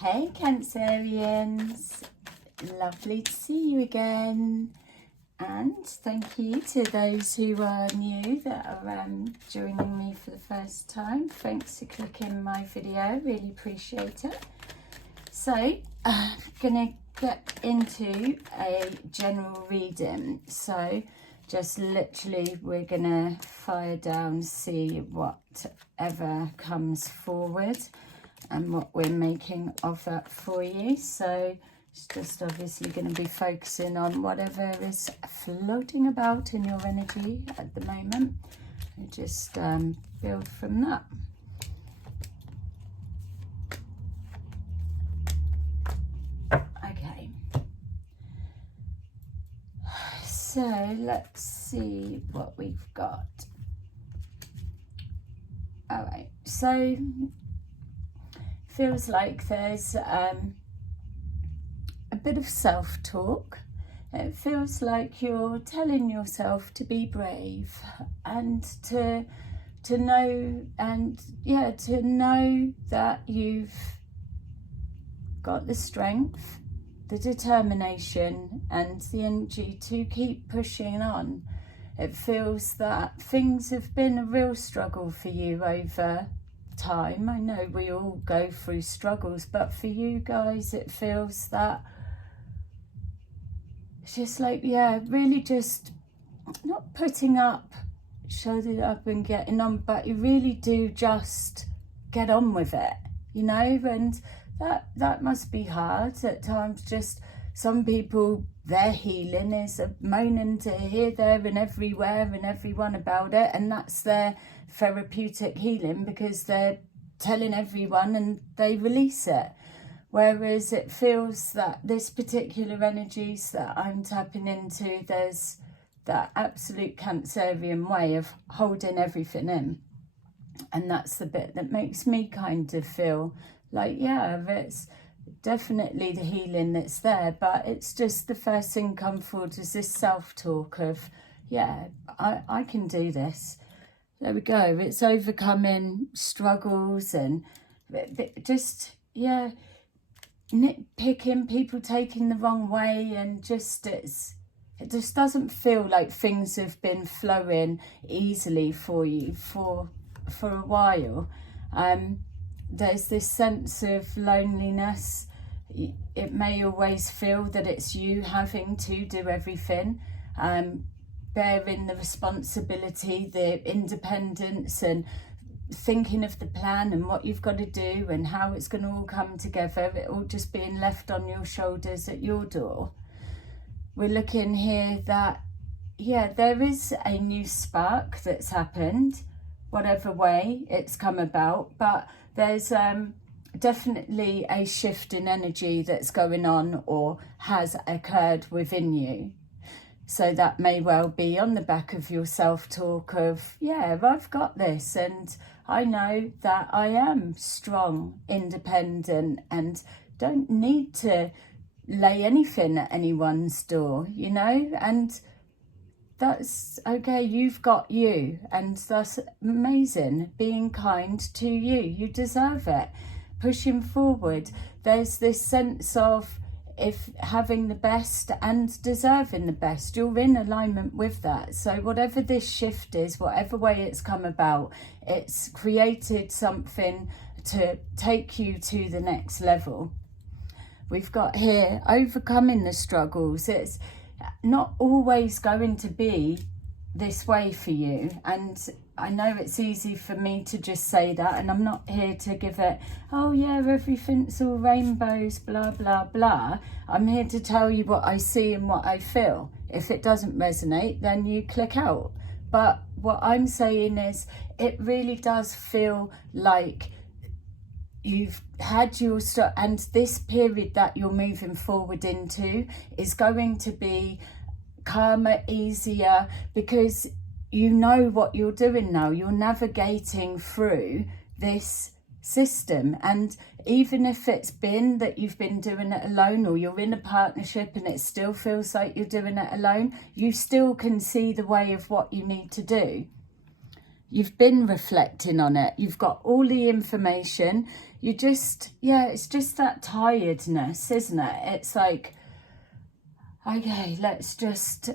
Hey Cancerians, lovely to see you again, and thank you to those who are new that are joining me for the first time. Thanks for clicking my video, really appreciate it. So I'm gonna get into a general reading, so just literally we're gonna fire down, see whatever comes forward and what we're making of that for you. So it's just obviously going to be focusing on whatever is floating about in your energy at the moment, and just build from that. Okay, so let's see what we've got. All right, so feels like there's a bit of self-talk. It feels like you're telling yourself to be brave and to know, and to know that you've got the strength, the determination and the energy to keep pushing on. It feels that things have been a real struggle for you over time. I know we all go through struggles, but for you guys it feels that it's just like, really just not putting up, showing up and getting on, but you really do just get on with it, and that must be hard at times. Just some people, their healing is moaning to here, there and everywhere and everyone about it, and that's their therapeutic healing because they're telling everyone and they release it. Whereas it feels that this particular energies that I'm tapping into, there's that absolute Cancerian way of holding everything in, and that's the bit that makes me kind of feel like, it's definitely the healing that's there, but it's just the first thing come forward is this self-talk of, I can do this. There we go. It's overcoming struggles and just, nitpicking, people taking the wrong way, and it just doesn't feel like things have been flowing easily for you for a while. There's this sense of loneliness. It may always feel that it's you having to do everything, bearing the responsibility, the independence, and thinking of the plan and what you've got to do and how it's going to all come together, it all just being left on your shoulders at your door. We're looking here that, there is a new spark that's happened, whatever way it's come about, but there's definitely a shift in energy that's going on or has occurred within you. So that may well be on the back of your self-talk of, I've got this, and I know that I am strong, independent, and don't need to lay anything at anyone's door, and that's okay. You've got you, and that's amazing. Being kind to you, you deserve it. Pushing forward, there's this sense of having the best and deserving the best. You're in alignment with that. So whatever this shift is, whatever way it's come about, it's created something to take you to the next level. We've got here overcoming the struggles. It's not always going to be this way for you, and I know it's easy for me to just say that, and I'm not here to give it, everything's all rainbows, blah blah blah. I'm here to tell you what I see and what I feel. If it doesn't resonate, then you click out. But what I'm saying is, it really does feel like you've had your stuff, and this period that you're moving forward into is going to be calmer, easier, because you know what you're doing now. You're navigating through this system, and even if it's been that you've been doing it alone, or you're in a partnership and it still feels like you're doing it alone, you still can see the way of what you need to do. You've been reflecting on it. You've got all the information. you just, yeah, it's just that tiredness, isn't it? It's like, okay, let's just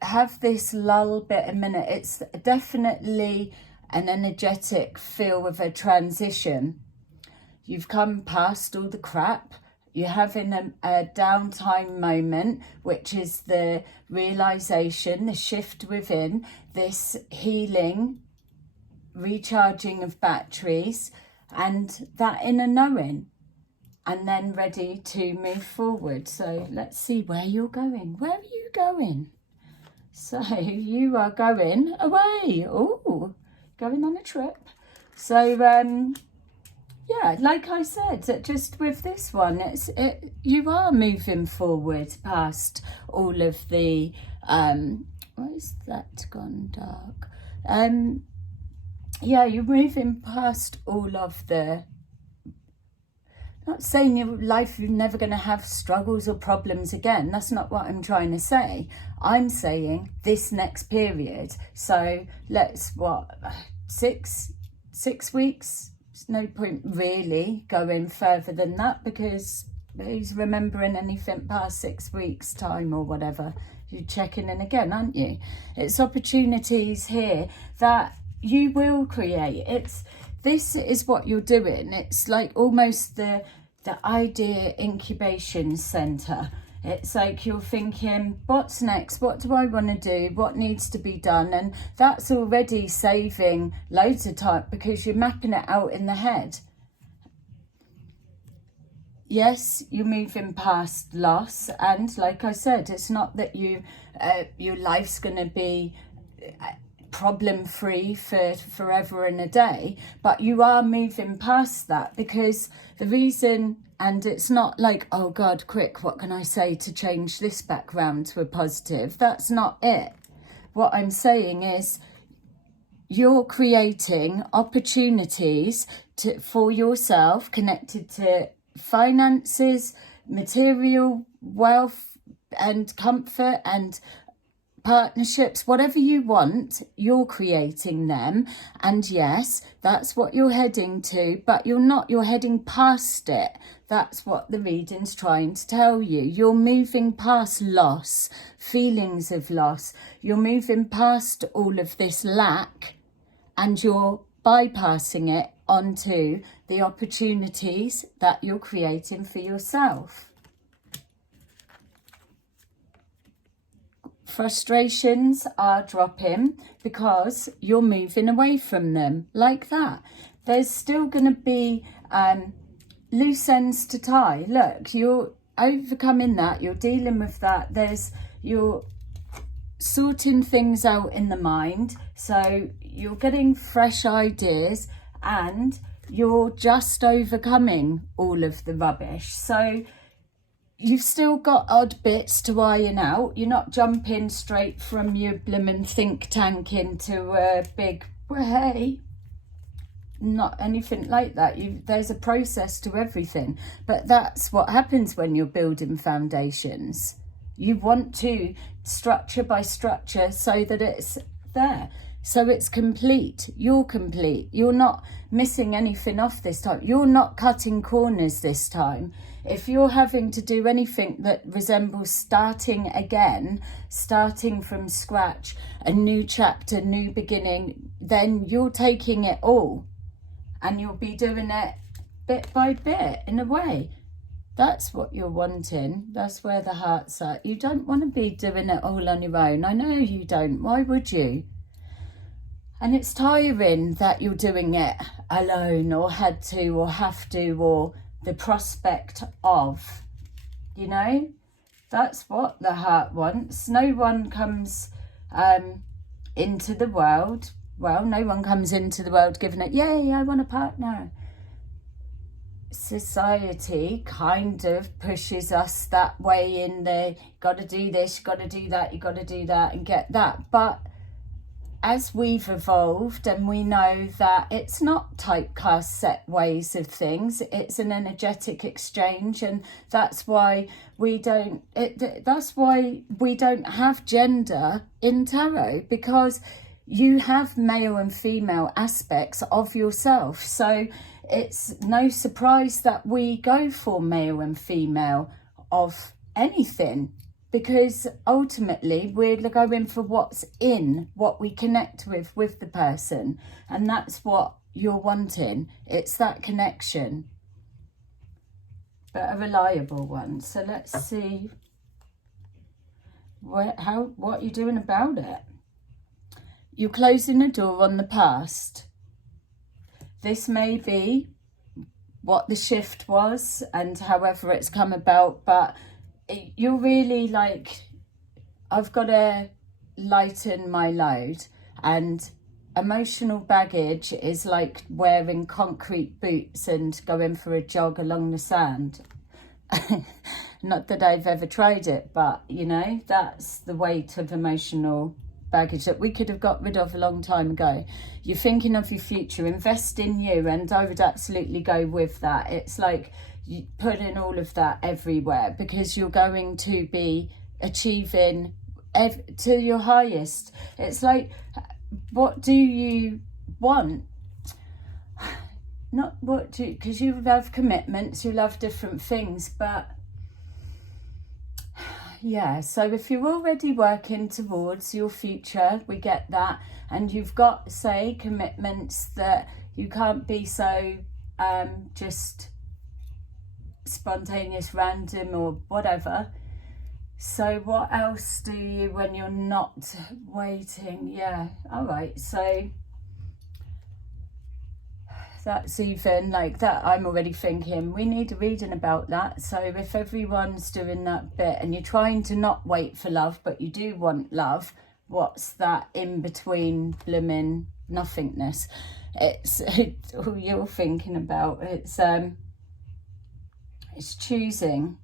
have this lull bit a minute. It's definitely an energetic feel of a transition. You've come past all the crap. You're having a downtime moment, which is the realization, the shift within, this healing, recharging of batteries, and that inner knowing, and then ready to move forward. So let's see where you're going. Where are you going? So you are going away. Oh, going on a trip. So yeah, like I said, just with this one, you are moving forward past all of the why is that gone dark? Yeah, you're moving past all of the, not saying your life you're never going to have struggles or problems again. That's not what I'm trying to say. I'm saying this next period. So let's, what, six weeks? There's no point really going further than that, because who's remembering anything past 6 weeks time or whatever? You're checking in again, aren't you? It's opportunities here that you will create. This is what you're doing. It's like almost the idea incubation center. It's like you're thinking, what's next? What do I want to do? What needs to be done? And that's already saving loads of time because you're mapping it out in the head. Yes, you're moving past loss. And like I said, it's not that your life's going to be problem free for forever and a day, but you are moving past that, because the reason, and it's not like, oh God, quick, what can I say to change this back round to a positive? That's not it. What I'm saying is you're creating opportunities for yourself connected to finances, material wealth and comfort and partnerships, whatever you want, you're creating them. And yes, that's what you're heading to, but you're heading past it. That's what the reading's trying to tell you. You're moving past loss, feelings of loss. You're moving past all of this lack, and you're bypassing it onto the opportunities that you're creating for yourself. Frustrations are dropping because you're moving away from them, like that. There's still going to be loose ends to tie. Look, you're overcoming that. You're dealing with that. You're sorting things out in the mind. So you're getting fresh ideas and you're just overcoming all of the rubbish. So you've still got odd bits to iron out. You're not jumping straight from your blimmin' think tank into a big, well, hey, not anything like that. There's a process to everything. But that's what happens when you're building foundations. You want to structure by structure so that it's there. So it's complete. You're complete. You're not missing anything off this time. You're not cutting corners this time. If you're having to do anything that resembles starting again, starting from scratch, a new chapter, new beginning, then you're taking it all and you'll be doing it bit by bit in a way. That's what you're wanting. That's where the heart's at. You don't want to be doing it all on your own. I know you don't. Why would you? And it's tiring that you're doing it alone, or had to, or have to, or the prospect of, you know, that's what the heart wants. No one comes into the world. Well, no one comes into the world giving it, yay, I want a partner. Society kind of pushes us that way in the, got to do this, you got to do that, you got to do that and get that. But as we've evolved and we know that it's not typecast set ways of things, it's an energetic exchange, and that's why we don't have gender in tarot, because you have male and female aspects of yourself. So it's no surprise that we go for male and female of anything, because ultimately we're going for what's in, what we connect with the person, and that's what you're wanting. It's that connection, but a reliable one. So let's see what you're doing about it. You're closing the door on the past. This may be what the shift was and however it's come about, but you're really like, I've got to lighten my load, and emotional baggage is like wearing concrete boots and going for a jog along the sand. Not that I've ever tried it, but you know, that's the weight of emotional baggage that we could have got rid of a long time ago. You're thinking of your future, invest in you, and I would absolutely go with that. It's like you put in all of that everywhere, because you're going to be achieving to your highest. It's like, what do you want? Not what do you, because you love commitments, you love different things, but yeah, so if you're already working towards your future, we get that, and you've got, say, commitments that you can't be so just spontaneous, random or whatever. So what else do you when you're not waiting? Yeah, all right, so that's even like that. I'm already thinking we need a reading about that. So if everyone's doing that bit and you're trying to not wait for love, but you do want love, what's that in between blooming nothingness? It's all you're thinking about. It's choosing.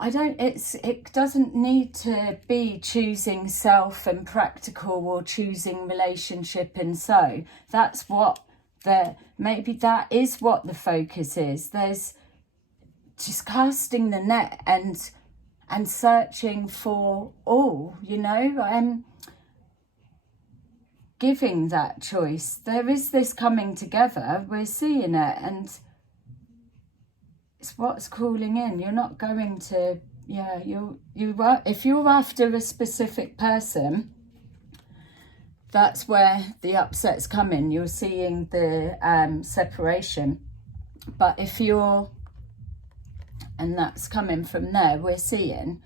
It doesn't need to be choosing self and practical, or choosing relationship, and so that's what maybe that is what the focus is. There's just casting the net and searching for all, you know, giving that choice. There is this coming together, we're seeing it, and it's what's calling in. You're not going to, yeah, if you're after a specific person, that's where the upset's coming. You're seeing the separation. But if you're, and that's coming from there, we're seeing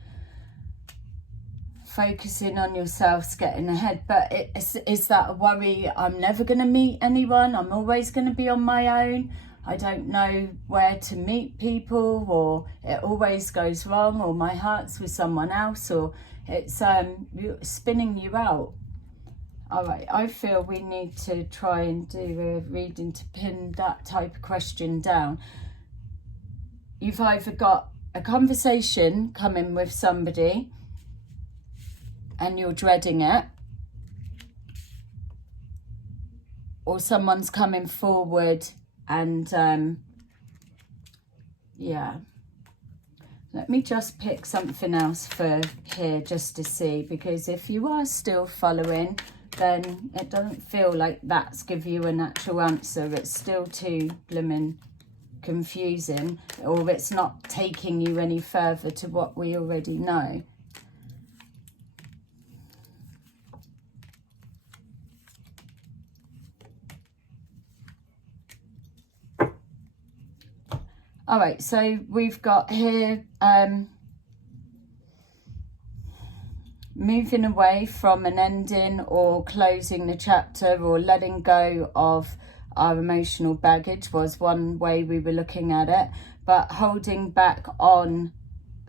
focusing on yourselves, getting ahead. But is that a worry? I'm never going to meet anyone. I'm always going to be on my own. I don't know where to meet people, or it always goes wrong, or my heart's with someone else, or it's spinning you out. All right, I feel we need to try and do a reading to pin that type of question down. You've either got a conversation coming with somebody and you're dreading it, or someone's coming forward and yeah. Let me just pick something else for here just to see, because if you are still following, then it doesn't feel like that's give you an actual answer. It's still too blooming confusing, or it's not taking you any further to what we already know. All right, so we've got here moving away from an ending, or closing the chapter, or letting go of our emotional baggage was one way we were looking at it. But holding back on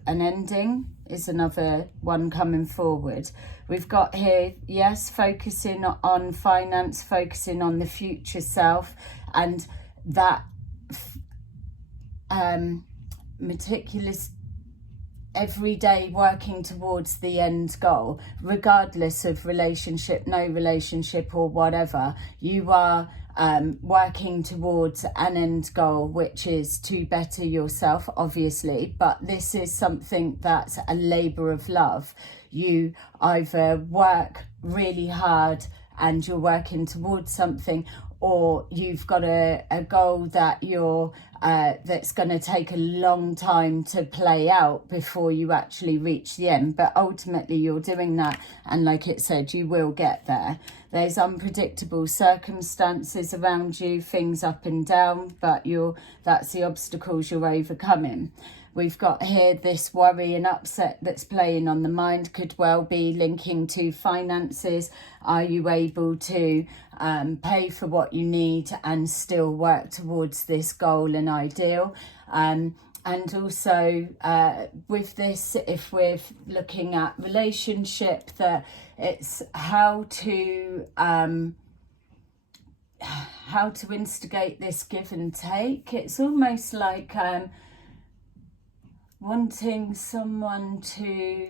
an ending is another one coming forward. We've got here, yes, focusing on finance, focusing on the future self, and that meticulous every day working towards the end goal, regardless of relationship, no relationship, or whatever. You are working towards an end goal, which is to better yourself, obviously, but this is something that's a labor of love. You either work really hard and you're working towards something, or you've got a goal that you're that's going to take a long time to play out before you actually reach the end, but ultimately you're doing that, and like it said, you will get there. There's unpredictable circumstances around you, things up and down, but that's the obstacles you're overcoming. We've got here this worry and upset that's playing on the mind, could well be linking to finances. Are you able to pay for what you need and still work towards this goal and ideal? And also with this, if we're looking at relationship, that it's how to instigate this give and take. It's almost like wanting someone to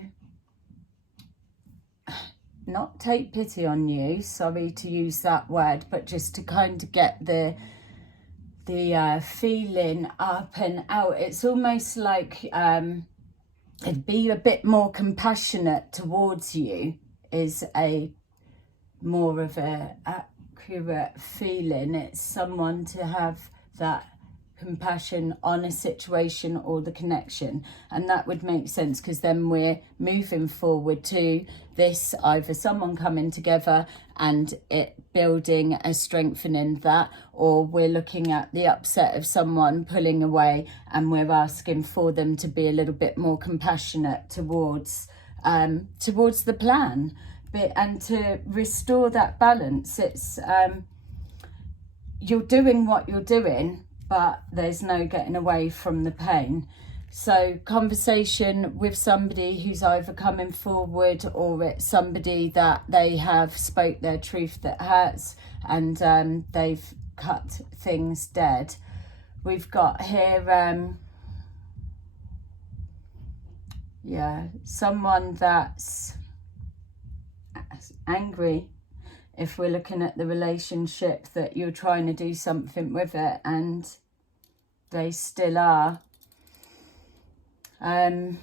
not take pity on you, sorry to use that word, but just to kind of get the feeling up and out. It's almost like be a bit more compassionate towards you is a more of a accurate feeling. It's someone to have that compassion on a situation or the connection, and that would make sense, because then we're moving forward to this, either someone coming together and it building a strengthening that, or we're looking at the upset of someone pulling away and we're asking for them to be a little bit more compassionate towards the plan, and to restore that balance. It's you're doing what you're doing, but there's no getting away from the pain. So conversation with somebody who's either coming forward, or it's somebody that they have spoke their truth that hurts, and they've cut things dead. We've got here, someone that's angry. If we're looking at the relationship, that you're trying to do something with it and they still are. A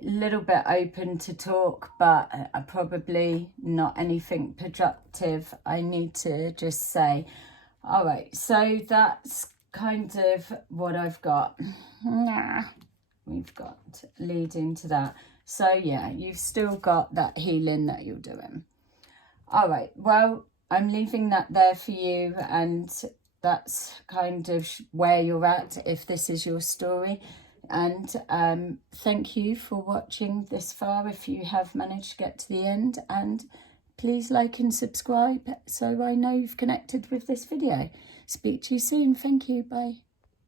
little bit open to talk, but probably not anything productive, I need to just say. All right, so that's kind of what I've got. We've got leading to that. So yeah, you've still got that healing that you're doing. All right, well, I'm leaving that there for you, and that's kind of where you're at if this is your story. And thank you for watching this far, if you have managed to get to the end, and please like and subscribe so I know you've connected with this video. Speak to you soon. Thank you. Bye.